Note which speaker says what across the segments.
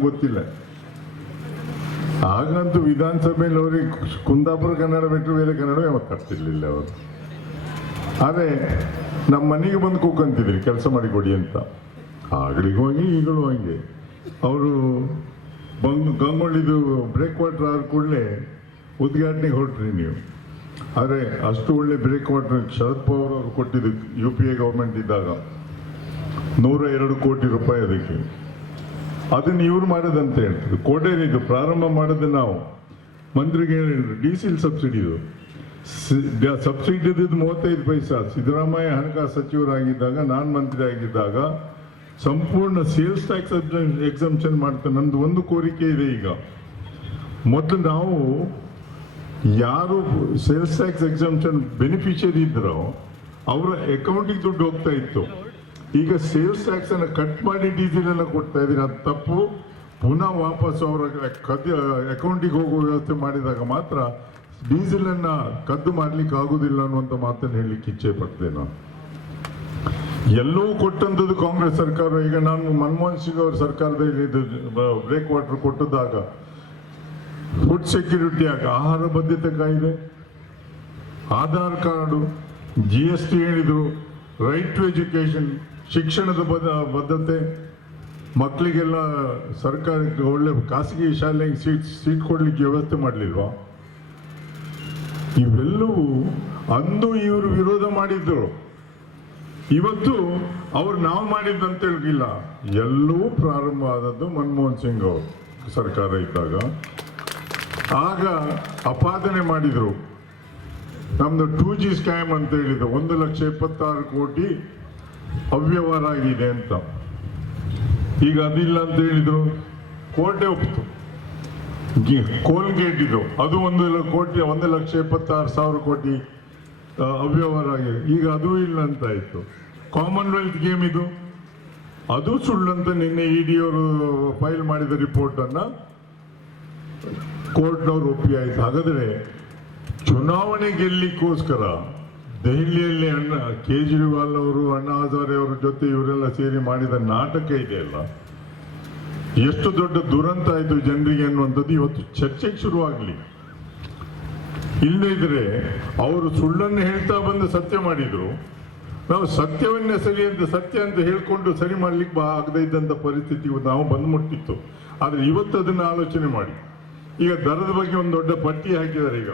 Speaker 1: ಗೊತ್ತಿಲ್ಲ. ಆಗಂತೂ ವಿಧಾನಸಭೆಯಲ್ಲಿ ಅವ್ರಿಗೆ ಕುಂದಾಪುರ ಕನ್ನಡ ಬಿಟ್ಟರೆ ಬೇರೆ ಕನ್ನಡವೇ ಮಾತಾಡ್ತಿರ್ಲಿಲ್ಲ ಅವರು. ಆದರೆ ನಮ್ಮ ಮನೆಗೆ ಬಂದು ಕೂಕಂತಿದ್ರಿ, ಕೆಲಸ ಮಾಡಿ ಕೊಡಿ ಅಂತ. ಆಗ್ಲಿಗೂ ಹೋಗಿ, ಈಗಲೂ ಹಂಗೆ. ಅವರು ಬಂಗ್, ಗಂಗೊಳ್ಳಿದು ಬ್ರೇಕ್ ವಾಟರ್ ಆದ ಕೂಡಲೇ ಉದ್ಘಾಟನೆಗೆ ಹೊರಟ್ರಿ ನೀವು. ಆದರೆ ಅಷ್ಟು ಒಳ್ಳೆ ಬ್ರೇಕ್ ವಾಟರ್ ಶರದ್ ಪವಾರ್ ಅವರು ಕೊಟ್ಟಿದ್ದು ಯು ಪಿ ಎ ಗೌರ್ಮೆಂಟ್ ಇದ್ದಾಗ. ನೂರ ಎರಡು ಕೋಟಿ ರೂಪಾಯಿ ಅದಕ್ಕೆ. ಅದನ್ನು ಇವ್ರು ಮಾಡೋದಂತ ಹೇಳ್ತಾರೆ ಕೋಡೇರಿದು ಪ್ರಾರಂಭ ಮಾಡೋದು ನಾವು. ಮಂತ್ರಿಗೆ ಡೀಸೆಲ್ ಸಬ್ಸಿಡಿ ಇದು. ಸಬ್ಸಿಡಿ ಮೂವತ್ತೈದು ಪೈಸಾ. ಸಿದ್ದರಾಮಯ್ಯ ಹಣಕಾಸು ಸಚಿವರಾಗಿದ್ದಾಗ, ನಾನು ಮಂತ್ರಿ ಆಗಿದ್ದಾಗ, ಸಂಪೂರ್ಣ ಸೇಲ್ಸ್ ಟ್ಯಾಕ್ಸ್ ಎಕ್ಸಾಮ್ಷನ್ ಮಾಡ್ತಾರೆ ನಂದು ಒಂದು ಕೋರಿಕೆ ಇದೆ ಈಗ. ಮೊದಲು ನಾವು ಯಾರು ಸೇಲ್ಸ್ ಟ್ಯಾಕ್ಸ್ ಎಕ್ಸಾಮ್ಷನ್ ಬೆನಿಫಿಷಿಯರಿ ಇದ್ರೋ, ಅವರ ಅಕೌಂಟಿಗೆ ದುಡ್ಡು ಹೋಗ್ತಾ ಇತ್ತು. ಈಗ ಸೇಲ್ಸ್ ಟ್ಯಾಕ್ಸ್ ಅನ್ನು ಕಟ್ ಮಾಡಿ ಡೀಸೆಲ್ ಎಲ್ಲ ಕೊಡ್ತಾ ಇದ್ದೀರಿ ಅದು ತಪ್ಪು. ಪುನಃ ವಾಪಸ್ ಅವರ ಕದ್ದು ಅಕೌಂಟಿಗೆ ಹೋಗುವ ವ್ಯವಸ್ಥೆ ಮಾಡಿದಾಗ ಮಾತ್ರ ಡೀಸೆಲ್ ಅನ್ನ ಕದ್ದು ಮಾಡ್ಲಿಕ್ಕೆ ಆಗುದಿಲ್ಲ ಅನ್ನುವಂಥ ಮಾತನ್ನು ಹೇಳಲಿಕ್ಕೆ ಇಚ್ಛೆ ಪಡ್ತೇನೆ ನಾನು. ಎಲ್ಲವೂ ಕೊಟ್ಟಂಥದ್ದು ಕಾಂಗ್ರೆಸ್ ಸರ್ಕಾರ. ಈಗ ನಾನು ಮನಮೋಹನ್ ಸಿಂಗ್ ಅವರ ಸರ್ಕಾರದಲ್ಲಿ ಇದು ಬ್ರೇಕ್ ವಾಟರ್ ಕೊಟ್ಟದಾಗ ಫುಡ್ ಸೆಕ್ಯೂರಿಟಿ ಆಗ ಆಹಾರ ಬದ್ಧತೆ ಕಾಯ್ದೆ. Aadhaar card G S T ಹೇಳಿದ್ರು ರೈಟ್ ಟು ಎಜುಕೇಶನ್ ಶಿಕ್ಷಣದ ಬದ, ಬದ್ಧತೆ ಮಕ್ಕಳಿಗೆಲ್ಲ ಸರ್ಕಾರಕ್ಕೆ ಒಳ್ಳೆ ಖಾಸಗಿ ಶಾಲೆಗೆ ಸೀಟ್ ಸೀಟ್ ಕೊಡಲಿಕ್ಕೆ ವ್ಯವಸ್ಥೆ ಮಾಡಲಿಲ್ವಾ? ಇವೆಲ್ಲವೂ ಅಂದು ಇವರು ವಿರೋಧ ಮಾಡಿದ್ರು. ಇವತ್ತು ಅವ್ರು ನಾವು ಮಾಡಿದ್ದಂತ ಹೇಳಿಲ್ಲ ಎಲ್ಲವೂ ಪ್ರಾರಂಭ ಆದದ್ದು ಮನಮೋಹನ್ ಸಿಂಗ್ ಅವರು, ಸರ್ಕಾರ ಇದ್ದಾಗ. ಆಗ ಅಪಾದನೆ ಮಾಡಿದರು. ನಮ್ಮದು ಟೂ ಜಿ ಸ್ಕ್ಯಾಮ್ ಅಂತ ಹೇಳಿದ್ರು. ಒಂದು ಲಕ್ಷ ಇಪ್ಪತ್ತಾರು ಕೋಟಿ ಅವ್ಯವಹಾರ ಆಗಿದೆ ಅಂತ. ಈಗ ಅದಿಲ್ಲ ಅಂತ ಹೇಳಿದ್ರು, ಕೋರ್ಟೆ ಒಪ್ತು. ಕೋಲ್ಗೇಟ್ ಇದು. ಅದು ಒಂದು ಕೋಟಿ, ಒಂದು ಲಕ್ಷ ಇಪ್ಪತ್ತಾರು ಸಾವಿರ ಕೋಟಿ ಅವ್ಯವಹಾರ ಆಗಿದೆ. ಈಗ ಅದು ಇಲ್ಲ ಅಂತ ಆಯ್ತು. ಕಾಮನ್ವೆಲ್ತ್ ಗೇಮ್ ಇದು. ಅದು ಸುಳ್ಳು ಅಂತ ನಿನ್ನೆ ಇಡಿ ಅವರು ಫೈಲ್ ಮಾಡಿದ ರಿಪೋರ್ಟ್ ಅನ್ನ ಕೋರ್ಟ್ನವರು ಒಪ್ಪಿ ಆಯ್ತು. ಹಾಗಾದ್ರೆ ಚುನಾವಣೆ ಗೆಲ್ಲಿಕ್ಕೋಸ್ಕರ ದೆಹಲಿಯಲ್ಲಿ ಅಣ್ಣ, ಕೇಜ್ರಿವಾಲ್ ಅವರು, ಅಣ್ಣಾ ಹಜಾರೆ ಅವರ ಜೊತೆ ಇವರೆಲ್ಲ ಸೇರಿ ಮಾಡಿದ ನಾಟಕ ಇದೆಯಲ್ಲ ಎಷ್ಟು ದೊಡ್ಡ ದುರಂತ ಆಯಿತು ಜನರಿಗೆ ಅನ್ನುವಂಥದ್ದು ಇವತ್ತು ಚರ್ಚೆಗೆ ಶುರುವಾಗಲಿ. ಇಲ್ಲದಿದ್ರೆ ಅವರು ಸುಳ್ಳನ್ನು ಹೇಳ್ತಾ ಬಂದು ಸತ್ಯ ಮಾಡಿದ್ರು. ನಾವು ಸತ್ಯವನ್ನೇ ಸರಿ ಅಂತ, ಸತ್ಯ ಅಂತ ಹೇಳ್ಕೊಂಡು ಸರಿ ಮಾಡ್ಲಿಕ್ಕೆ ಆಗದೇ ಇದ್ದಂಥ ಪರಿಸ್ಥಿತಿ ನಾವು ಬಂದು ಮುಟ್ಟಿತ್ತು. ಆದರೆ ಇವತ್ತು ಅದನ್ನು ಆಲೋಚನೆ ಮಾಡಿ. ಈಗ ದರದ ಬಗ್ಗೆ ಒಂದು ದೊಡ್ಡ ಪಟ್ಟಿ ಹಾಕಿದ್ದಾರೆ ಈಗ.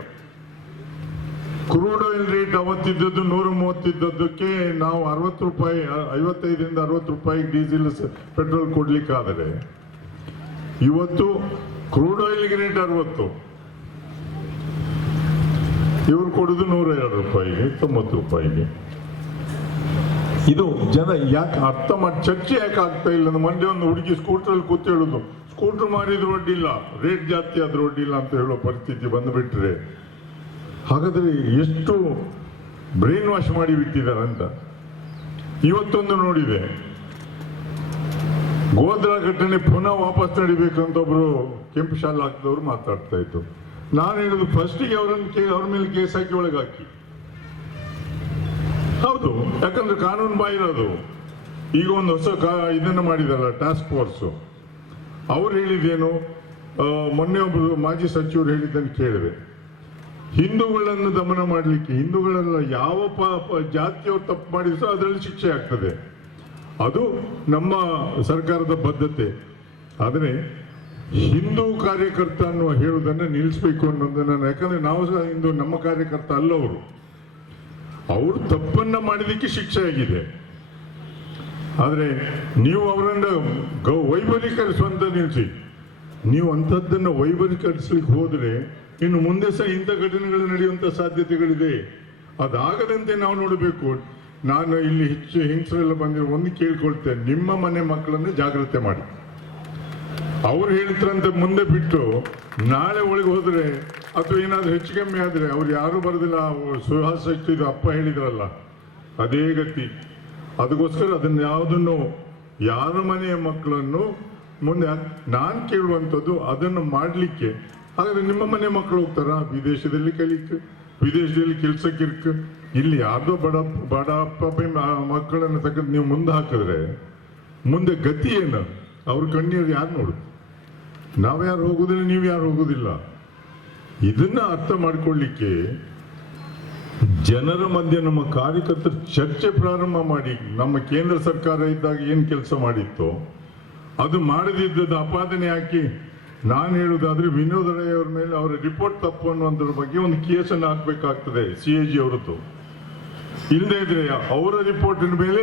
Speaker 1: ಕ್ರೂಡ್ ಆಯಿಲ್ ರೇಟ್ ಅವತ್ತಿದ್ದದ್ದು ನೂರ ಮೂವತ್ತಿದ್ದದ್ದಕ್ಕೆ ನಾವು ಅರವತ್ತು ರೂಪಾಯಿ ಐವತ್ತೈದರಿಂದ ಅರವತ್ತು ರೂಪಾಯಿ ಡೀಸೆಲ್ ಪೆಟ್ರೋಲ್ ಕೊಡ್ಲಿಕ್ಕಾದರೆ, ಇವತ್ತು ಕ್ರೂಡ್ ಆಯಿಲ್ಗೆ ರೇಟ್ ಅರವತ್ತು. ಇವರು ಕೊಡೋದು ನೂರ ಎರಡು ರೂಪಾಯಿಗೆ, ತೊಂಬತ್ತು ರೂಪಾಯಿಗೆ. ಇದು ಜನ ಯಾಕೆ ಅರ್ಥ ಮಾಡಿ, ಚರ್ಚೆ ಯಾಕೆ ಆಗ್ತಾ ಇಲ್ಲ? ಮಂಡ್ಯ ಒಂದು ಹುಡುಗಿ ಸ್ಕೂಟ್ರಲ್ಲಿ ಕೂತು ಹೇಳುದು, ಸ್ಕೂಟರ್ ಮಾರಿದ್ರು ಅಡ್ಡಿಲ್ಲ ರೇಟ್ ಜಾಸ್ತಿ ಆದ್ರೂ ಅಡ್ಡಿಲ್ಲ ಅಂತ ಹೇಳೋ ಪರಿಸ್ಥಿತಿ ಬಂದುಬಿಟ್ರೆ ಹಾಗಾದ್ರೆ ಎಷ್ಟು ಬ್ರೈನ್ ವಾಶ್ ಮಾಡಿ ಬಿಟ್ಟಿದ್ದಾರೆ ಅಂತ ಇವತ್ತೊಂದು ನೋಡಿದೆ. ಗೋದ್ರಾ ಘಟನೆ ಪುನಃ ವಾಪಸ್ ನಡಿಬೇಕಂತ ಒಬ್ರು ಕೆಂಪು ಶಾಲೆ ಹಾಕಿದವರು ಮಾತಾಡ್ತಾ ಇದ್ರು. ನಾನು ಹೇಳುದು ಫಸ್ಟಿಗೆ ಅವರನ್ನು ಅವ್ರ ಮೇಲೆ ಕೇಸ್ ಹಾಕಿ ಒಳಗೆ ಹಾಕಿ ಹೌದು, ಯಾಕಂದ್ರೆ ಕಾನೂನು ಬಾಯಿರೋದು ಈಗ ಒಂದು ಹೊಸ ಕಾ, ಇದನ್ನು ಮಾಡಿದಾರಲ್ಲ ಟಾಸ್ಕ್ ಫೋರ್ಸ್ ಅವ್ರು ಹೇಳಿದೇನು ಮೊನ್ನೆ ಒಬ್ಬರು ಮಾಜಿ ಸಚಿವರು ಹೇಳಿದ್ದನ್ನು ಕೇಳಿದೆ. ಹಿಂದೂಗಳನ್ನು ದಮನ ಮಾಡಲಿಕ್ಕೆ ಹಿಂದೂಗಳೆಲ್ಲ ಯಾವ ಪಾಪ ಜಾತಿಯವರು ತಪ್ಪು ಮಾಡಿದ್ರು ಅದರಲ್ಲಿ ಶಿಕ್ಷೆ ಆಗ್ತದೆ. ಅದು ನಮ್ಮ ಸರ್ಕಾರದ ಬದ್ಧತೆ. ಆದರೆ ಹಿಂದೂ ಕಾರ್ಯಕರ್ತ ಅನ್ನುವ ಹೇಳುವುದನ್ನು ನಿಲ್ಲಿಸಬೇಕು ಅನ್ನೋದನ್ನ ಯಾಕಂದ್ರೆ ನಾವು ಸಹ ಹಿಂದೂ, ನಮ್ಮ ಕಾರ್ಯಕರ್ತ ಅಲ್ಲವರು ಅವರು. ತಪ್ಪನ್ನ ಮಾಡಿದಕ್ಕೆ ಶಿಕ್ಷೆ ಆಗಿದೆ. ಆದರೆ ನೀವು ಅವರನ್ನ ಗೌ ವೈಭವೀಕರಿಸುವಂತ ನಿಲ್ಲಿಸಿ ನೀವು ಅಂಥದ್ದನ್ನು ವೈಭವೀಕರಿಸಲಿಕ್ಕೆ ಹೋದರೆ ಇನ್ನು ಮುಂದೆ ಸಹ ಇಂಥ ಘಟನೆಗಳು ನಡೆಯುವಂಥ ಸಾಧ್ಯತೆಗಳಿದೆ. ಅದಾಗದಂತೆ ನಾವು ನೋಡಬೇಕು. ನಾನು ಇಲ್ಲಿ ಹೆಚ್ಚು ಹಿಂಸರೆಲ್ಲ ಬಂದಿರೋ ಒಂದು ಕೇಳ್ಕೊಳ್ತೇನೆ. ನಿಮ್ಮ ಮನೆ ಮಕ್ಕಳನ್ನು ಜಾಗ್ರತೆ ಮಾಡಿ. ಅವ್ರು ಹೇಳ್ತಾರಂತ ಮುಂದೆ ಬಿಟ್ಟು ನಾಳೆ ಒಳಗೆ ಹೋದರೆ ಅಥವಾ ಏನಾದರೂ ಹೆಚ್ಚು ಕಮ್ಮಿ ಆದ್ರೆ ಅವ್ರು ಯಾರು ಬರೋದಿಲ್ಲ. ಸುಹಾಸ ಇದು ಅಪ್ಪ ಹೇಳಿದ್ರಲ್ಲ. ಅದೇ ಗತಿ. ಅದಕ್ಕೋಸ್ಕರ ಅದನ್ನ ಯಾವುದನ್ನು ಯಾರ ಮನೆಯ ಮಕ್ಕಳನ್ನು ಮುಂದೆ ನಾನು ಕೇಳುವಂಥದ್ದು ಅದನ್ನು ಮಾಡಲಿಕ್ಕೆ ಹಾಗಾದ್ರೆ ನಿಮ್ಮ ಮನೆ ಮಕ್ಕಳು ಹೋಗ್ತಾರ? ವಿದೇಶದಲ್ಲಿ ಕಲಿಕ್, ವಿದೇಶದಲ್ಲಿ ಕೆಲ್ಸಕ್ಕಿರ್ಕ್ ಇಲ್ಲಿ ಯಾರ್ದೋ ಬಡ ಬಡ ಅಪ್ಪ ಅಪ್ಪ ಮಕ್ಕಳನ್ನು ತೆಗೆದು ನೀವು ಮುಂದೆ ಹಾಕಿದ್ರೆ, ಮುಂದೆ ಗತಿ ಏನು? ಅವ್ರ ಕಣ್ಣೀರು ಯಾರು ನೋಡು? ನಾವ್ಯಾರು ಹೋಗುದಿಲ್ಲ, ನೀವು ಯಾರು ಹೋಗುದಿಲ್ಲ. ಇದನ್ನ ಅರ್ಥ ಮಾಡ್ಕೊಳ್ಳಿಕ್ಕೆ ಜನರ ಮಧ್ಯೆ ನಮ್ಮ ಕಾರ್ಯಕರ್ತರು ಚರ್ಚೆ ಪ್ರಾರಂಭ ಮಾಡಿ, ನಮ್ಮ ಕೇಂದ್ರ ಸರ್ಕಾರ ಇದ್ದಾಗ ಏನು ಕೆಲಸ ಮಾಡಿತ್ತು, ಅದು ಮಾಡದಿದ್ದದ ಅಪಾದನೆ ಹಾಕಿ ನಾನು ಹೇಳುವುದಾದ್ರೆ ವಿನೋದ್ ರೈ ಅವ್ರ ಮೇಲೆ ಅವರ ರಿಪೋರ್ಟ್ ತಪ್ಪು ಅನ್ನುವಂಥದ್ರ ಬಗ್ಗೆ ಒಂದು ಕೇಸನ್ನು ಹಾಕ್ಬೇಕಾಗ್ತದೆ ಸಿ ಎ ಜಿ ಅವರದ್ದು. ಇಲ್ಲದೆ ಇದ್ರೆ ಅವರ ರಿಪೋರ್ಟಿನ ಮೇಲೆ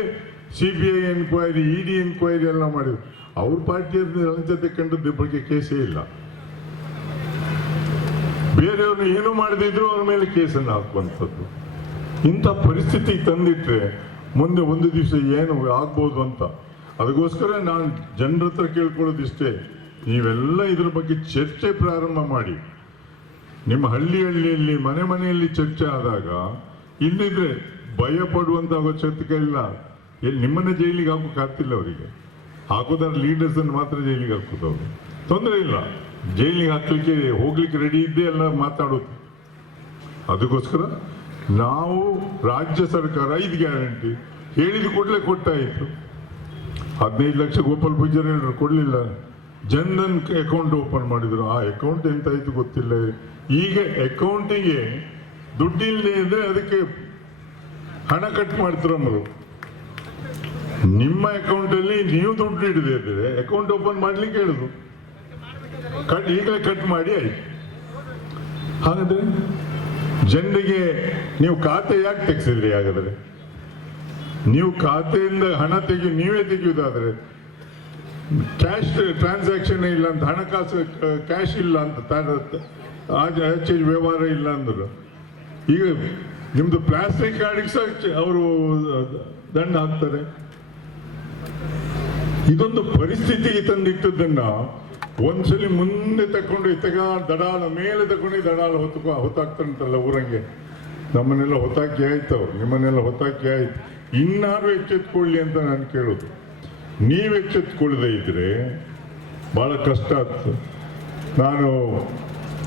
Speaker 1: C B I enquiry E D enquiry ಎಲ್ಲ ಮಾಡಿದ್ರು. ಅವ್ರ ಪಾರ್ಟಿಯಲ್ಲಿ ಲಂಚತೆ ಕಂಡದ್ದ ಬಗ್ಗೆ ಕೇಸೇ ಇಲ್ಲ. ಬೇರೆಯವ್ರನ್ನ ಏನು ಮಾಡದಿದ್ರು ಅವ್ರ ಮೇಲೆ ಕೇಸನ್ನು ಹಾಕುವಂಥದ್ದು. ಇಂಥ ಪರಿಸ್ಥಿತಿ ತಂದಿಟ್ರೆ ಮುಂದೆ ಒಂದು ದಿವಸ ಏನು ಆಗ್ಬೋದು ಅಂತ. ಅದಕ್ಕೋಸ್ಕರ ನಾನು ಜನರ ಹತ್ರ ಕೇಳ್ಕೊಳ್ಳೋದಿಷ್ಟೇ. ನೀವೆಲ್ಲ ಇದ್ರ ಬಗ್ಗೆ ಚರ್ಚೆ ಪ್ರಾರಂಭ ಮಾಡಿ. ನಿಮ್ಮ ಹಳ್ಳಿ ಹಳ್ಳಿಯಲ್ಲಿ, ಮನೆ ಮನೆಯಲ್ಲಿ ಚರ್ಚೆ ಆದಾಗ, ಇಲ್ಲಿದ್ರೆ ಭಯ ಪಡುವಂತ ಅವಶ್ಯಕತೆ ಇಲ್ಲ. ನಿಮ್ಮನ್ನ ಜೈಲಿಗೆ ಹಾಕೋಕ್ಕಾಗ್ತಿಲ್ಲ ಅವರಿಗೆ. ಹಾಕೋದಾದ್ರೆ ಲೀಡರ್ಸ್ ಅನ್ನು ಮಾತ್ರ ಜೈಲಿಗೆ ಹಾಕೋದು ಅವರು. ತೊಂದರೆ ಇಲ್ಲ. ಜೈಲಿಗೆ ಹಾಕ್ಲಿಕ್ಕೆ, ಹೋಗ್ಲಿಕ್ಕೆ ರೆಡಿ ಇದ್ದೇ ಎಲ್ಲ ಮಾತಾಡೋದು. ಅದಕ್ಕೋಸ್ಕರ ನಾವು ರಾಜ್ಯ ಸರ್ಕಾರ ಐದು ಗ್ಯಾರಂಟಿ ಹೇಳಿದ ಕೂಡಲೇ ಕೊಟ್ಟಾಯಿತು ಹದಿನೈದು ಲಕ್ಷ ಗೋಪಾಲ್ ಪೂಜಾರಿ ಹೇಳಿದ್ರು, ಕೊಡ್ಲಿಲ್ಲ. ಜನ್ಧನ್ ಅಕೌಂಟ್ ಓಪನ್ ಮಾಡಿದ್ರು. ಆ ಅಕೌಂಟ್ ಎಂತಾಯ್ತು ಗೊತ್ತಿಲ್ಲ. ಈಗ ಅಕೌಂಟಿಗೆ ದುಡ್ಡಿಲ್ಲದೆ ಅಂದ್ರೆ ಅದಕ್ಕೆ ಹಣ ಕಟ್ ಮಾಡ್ತಾರಮ್ಮರು ನಿಮ್ಮ ಅಕೌಂಟಲ್ಲಿ ನೀವು ದುಡ್ಡು ಇಡದೆ ಇದ್ರೆ ಅಕೌಂಟ್ ಓಪನ್ ಮಾಡ್ಲಿಕ್ಕೆ ಹೇಳುದು. ಕಟ್ ಈಗಲೇ ಕಟ್ ಮಾಡಿ ಆಯ್ತು. ಹಾಗಾದ್ರೆ ಜನರಿಗೆ ನೀವು ಖಾತೆ ಯಾಕೆ ತೆಗ್ಸಿದ್ರಿ ಹಾಗಾದ್ರೆ? ನೀವು ಖಾತೆಯಿಂದ ಹಣ ತೆಗಿ ನೀವೇ ತೆಗೆಯುವುದಾದ್ರೆ ಕ್ಯಾಶ್ ಟ್ರಾನ್ಸಾಕ್ಷನ್ ಇಲ್ಲ ಅಂತ, ಹಣಕಾಸು ಕ್ಯಾಶ್ ಇಲ್ಲ ಅಂತ ಹೆಚ್ಚು ವ್ಯವಹಾರ ಇಲ್ಲ ಅಂದರು. ಈಗ ನಿಮ್ದು ಪ್ಲಾಸ್ಟಿಕ್ ಕಾರ್ಡಿಗೆ ಸಹ ಅವರು ದಂಡ ಹಾಕ್ತಾರೆ. ಇದೊಂದು ಪರಿಸ್ಥಿತಿಗೆ ತಂದಿಟ್ಟದನ್ನ ಒಂದ್ಸಲಿ ಮುಂದೆ ತಕೊಂಡು ಇತ್ತಗ ದಡಾಳ, ಮೇಲೆ ತಕೊಂಡು ದಡಾಳ ಹೊತ್ತು ಹೊತ್ತಾಕ್ತಾರಂತಲ್ಲ ಊರಂಗೆ. ನಮ್ಮನ್ನೆಲ್ಲ ಹೊತ್ತಾಕಿ ಆಯ್ತು ಅವ್ರು, ನಿಮ್ಮನ್ನೆಲ್ಲ ಹೊತ್ತಾಕಿ ಆಯ್ತು. ಇನ್ನಾರು ಎಚ್ಚೆತ್ಕೊಳ್ಳಿ ಅಂತ ನಾನು ಕೇಳೋದು. ನೀವು ಎಚ್ಚೆತ್ಕೊಳ್ಳದೆ ಇದ್ರೆ ಬಹಳ ಕಷ್ಟ ಆಗ್ತದೆ. ನಾನು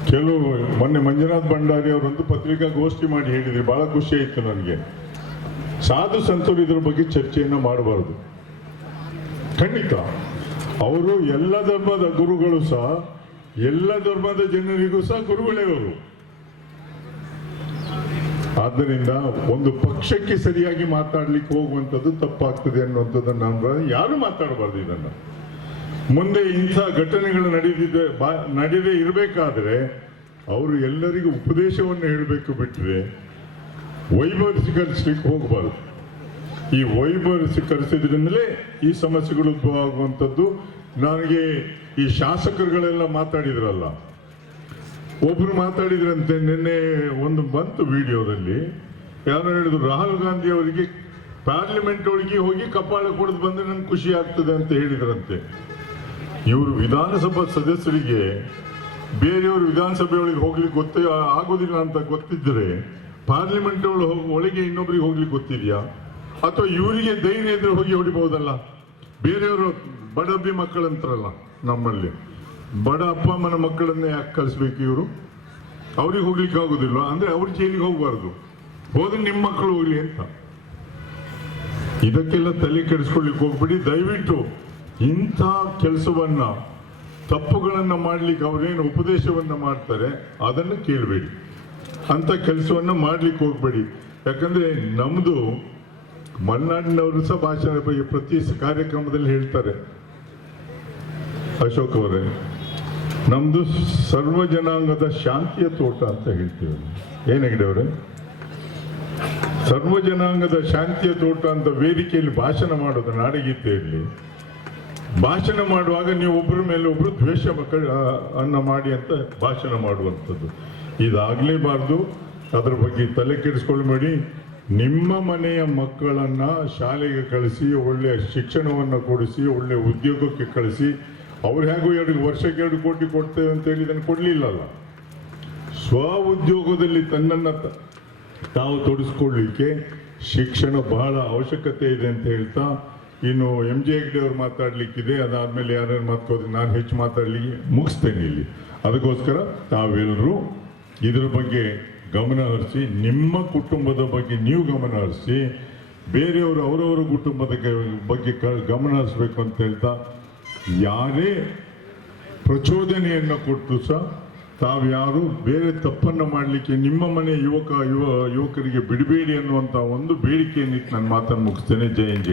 Speaker 1: ಕೆಲವು ಮೊನ್ನೆ ಮಂಜುನಾಥ್ ಭಂಡಾರಿ ಅವರೊಂದು ಪತ್ರಿಕಾಗೋಷ್ಠಿ ಮಾಡಿ ಹೇಳಿದ್ರು ಬಹಳ ಖುಷಿ ಆಯ್ತು ನನಗೆ. ಸಾಧು ಸಂತರು ಇದ್ರ ಬಗ್ಗೆ ಚರ್ಚೆಯನ್ನು ಮಾಡಬಾರದು. ಖಂಡಿತ. ಅವರು ಎಲ್ಲ ಧರ್ಮದ ಗುರುಗಳು ಸಹ, ಎಲ್ಲ ಧರ್ಮದ ಜನರಿಗೂ ಸಹ ಗುರುಗಳೇ ಅವರು. ಆದ್ದರಿಂದ ಒಂದು ಪಕ್ಷಕ್ಕೆ ಸರಿಯಾಗಿ ಮಾತಾಡ್ಲಿಕ್ಕೆ ಹೋಗುವಂಥದ್ದು ತಪ್ಪಾಗ್ತದೆ ಅನ್ನುವಂಥದ್ದನ್ನು ನಾನು ಯಾರು ಮಾತಾಡಬಾರ್ದು ಇದನ್ನು. ಮುಂದೆ ಇಂಥ ಘಟನೆಗಳು ನಡೆದಿದೆ, ಬಾ- ನಡೆದೇ ಇರಬೇಕಾದ್ರೆ ಅವರು ಎಲ್ಲರಿಗೂ ಉಪದೇಶವನ್ನು ಹೇಳಬೇಕು ಬಿಟ್ಟರೆ ವೈಭವೀಕರಿಸ್ಲಿಕ್ಕೆ ಹೋಗಬಾರ್ದು. ಈ ವೈಭವೀಕರಿಸಿದ್ರಿಂದಲೇ ಈ ಸಮಸ್ಯೆಗಳು ಆಗುವಂಥದ್ದು. ನನಗೆ ಈ ಶಾಸಕರುಗಳೆಲ್ಲ ಮಾತಾಡಿದ್ರಲ್ಲ. ಒಬ್ರು ಮಾತಾಡಿದ್ರಂತೆ ನಿನ್ನೆ ಒಂದು ಬಂತು ವಿಡಿಯೋದಲ್ಲಿ. ಯಾರು ಹೇಳಿದ್ರು, ರಾಹುಲ್ ಗಾಂಧಿ ಅವರಿಗೆ ಪಾರ್ಲಿಮೆಂಟ್ ಒಳಗೆ ಹೋಗಿ ಕಪಾಳ ಕೊಡದು ಬಂದ್ರೆ ನನ್ಗೆ ಖುಷಿ ಆಗ್ತದೆ ಅಂತ ಹೇಳಿದ್ರಂತೆ. ಇವರು ವಿಧಾನಸಭಾ ಸದಸ್ಯರಿಗೆ ಬೇರೆಯವರು ವಿಧಾನಸಭೆ ಒಳಗೆ ಹೋಗ್ಲಿಕ್ಕೆ ಗೊತ್ತೇ ಆಗೋದಿಲ್ಲ ಅಂತ ಗೊತ್ತಿದ್ರೆ ಪಾರ್ಲಿಮೆಂಟ್ ಒಳ ಒಳಗೆ ಇನ್ನೊಬ್ರಿಗೆ ಹೋಗ್ಲಿಕ್ಕೆ ಗೊತ್ತಿದ್ಯಾ? ಅಥವಾ ಇವರಿಗೆ ಧೈರ್ಯ ಇದ್ರೆ ಹೋಗಿ ಹೊಡಿಬಹುದಲ್ಲ? ಬೇರೆಯವರು ಬಡಬ್ಬಿ ಮಕ್ಕಳಂತಾರಲ್ಲ ನಮ್ಮಲ್ಲಿ. ಬಡ ಅಪ್ಪ ಅಮ್ಮನ ಮಕ್ಕಳನ್ನೇ ಯಾಕೆ ಕಲಿಸ್ಬೇಕು ಇವರು? ಅವ್ರಿಗೆ ಹೋಗ್ಲಿಕ್ಕೆ ಆಗುದಿಲ್ಲ ಅಂದ್ರೆ ಅವ್ರ ಜೈಲಿಗೆ ಹೋಗಬಾರ್ದು. ಹೋದ್ರೆ ನಿಮ್ಮ ಮಕ್ಕಳು ಹೋಗ್ಲಿ ಅಂತ. ಇದಕ್ಕೆಲ್ಲ ತಲೆ ಕೆಡಿಸ್ಕೊಳ್ಲಿಕ್ಕೆ ಹೋಗ್ಬಿಡಿ. ದಯವಿಟ್ಟು ಇಂಥ ಕೆಲಸವನ್ನ, ತಪ್ಪುಗಳನ್ನ ಮಾಡ್ಲಿಕ್ಕೆ ಅವರೇನು ಉಪದೇಶವನ್ನ ಮಾಡ್ತಾರೆ, ಅದನ್ನು ಕೇಳಬೇಡಿ. ಅಂತ ಕೆಲಸವನ್ನ ಮಾಡ್ಲಿಕ್ಕೆ ಹೋಗ್ಬೇಡಿ. ಯಾಕಂದ್ರೆ ನಮ್ದು ಮಲೆನಾಡಿನವರು ಸಹ ಭಾಷಣ ಬಗ್ಗೆ ಪ್ರತಿ ಕಾರ್ಯಕ್ರಮದಲ್ಲಿ ಹೇಳ್ತಾರೆ. ಅಶೋಕ್ ಅವರೇ ನಮ್ದು ಸರ್ವ ಜನಾಂಗದ ಶಾಂತಿಯ ತೋಟ ಅಂತ ಹೇಳ್ತೀವಿ. ಏನಾಗಿದೆ ಅವರೇ? ಸರ್ವ ಜನಾಂಗದ ಶಾಂತಿಯ ತೋಟ ಅಂತ ವೇದಿಕೆಯಲ್ಲಿ ಭಾಷಣ ಮಾಡೋದು ನಾಡಗೀತೆಯಲ್ಲಿ ಭಾಷಣ ಮಾಡುವಾಗ ನೀವು ಒಬ್ಬರ ಮೇಲೆ ಒಬ್ರು ದ್ವೇಷ ಮಕ್ಕಳ ಅನ್ನ ಮಾಡಿ ಅಂತ ಭಾಷಣ ಮಾಡುವಂಥದ್ದು. ಇದಾಗಲೇಬಾರ್ದು. ಅದ್ರ ಬಗ್ಗೆ ತಲೆ ಕೆಡಿಸ್ಕೊಳ್ಬೇಡಿ. ನಿಮ್ಮ ಮನೆಯ ಮಕ್ಕಳನ್ನ ಶಾಲೆಗೆ ಕಳಿಸಿ, ಒಳ್ಳೆಯ ಶಿಕ್ಷಣವನ್ನು ಕೊಡಿಸಿ, ಒಳ್ಳೆಯ ಉದ್ಯೋಗಕ್ಕೆ ಕಳಿಸಿ ಅವ್ರು ಹೇಗೂ ಎರಡು ವರ್ಷಕ್ಕೆ ಎರಡು ಕೋಟಿ ಕೊಡ್ತೇವೆ ಅಂತ ಹೇಳಿ ಇದನ್ನು ಕೊಡಲಿಲ್ಲಲ್ಲ. ಸ್ವ ಉದ್ಯೋಗದಲ್ಲಿ ತನ್ನನ್ನ ತಾವು ತೊಡಗಿಸ್ಕೊಳ್ಳಿಕ್ಕೆ ಶಿಕ್ಷಣ ಬಹಳ ಅವಶ್ಯಕತೆ ಇದೆ ಅಂತ ಹೇಳ್ತಾ, ಇನ್ನು ಎಂ ಜೆ ಹೆಗ್ಡೆ ಅವ್ರು ಮಾತಾಡ್ಲಿಕ್ಕಿದೆ, ಅದಾದಮೇಲೆ ಯಾರ್ಯಾರು ಮಾತಾಡೋದು ನಾನು ಹೆಚ್ಚು ಮಾತಾಡಲಿ ಮುಗಿಸ್ತೇನೆ ಇಲ್ಲಿ. ಅದಕ್ಕೋಸ್ಕರ ತಾವೆಲ್ಲರೂ ಇದ್ರ ಬಗ್ಗೆ ಗಮನ ಹರಿಸಿ, ನಿಮ್ಮ ಕುಟುಂಬದ ಬಗ್ಗೆ ನೀವು ಗಮನ ಹರಿಸಿ, ಬೇರೆಯವರು ಅವರವರ ಕುಟುಂಬದ ಬಗ್ಗೆ ಗಮನ ಹರಿಸ್ಬೇಕು ಅಂತ ಹೇಳ್ತಾ ಯಾರೇ ಪ್ರಚೋದನೆಯನ್ನು ಕೊಟ್ಟು ಸಹ ತಾವ್ಯಾರು ಬೇರೆ ತಪ್ಪನ್ನು ಮಾಡಲಿಕ್ಕೆ ನಿಮ್ಮ ಮನೆ ಯುವಕ, ಯುವ, ಯುವಕರಿಗೆ ಬಿಡಬೇಡಿ ಅನ್ನುವಂಥ ಒಂದು ಬೇಡಿಕೆಯನ್ನಿಟ್ಟು ನನ್ನ ಮಾತನ್ನು ಮುಗಿಸ್ತೇನೆ. ಜಯ ಎನ್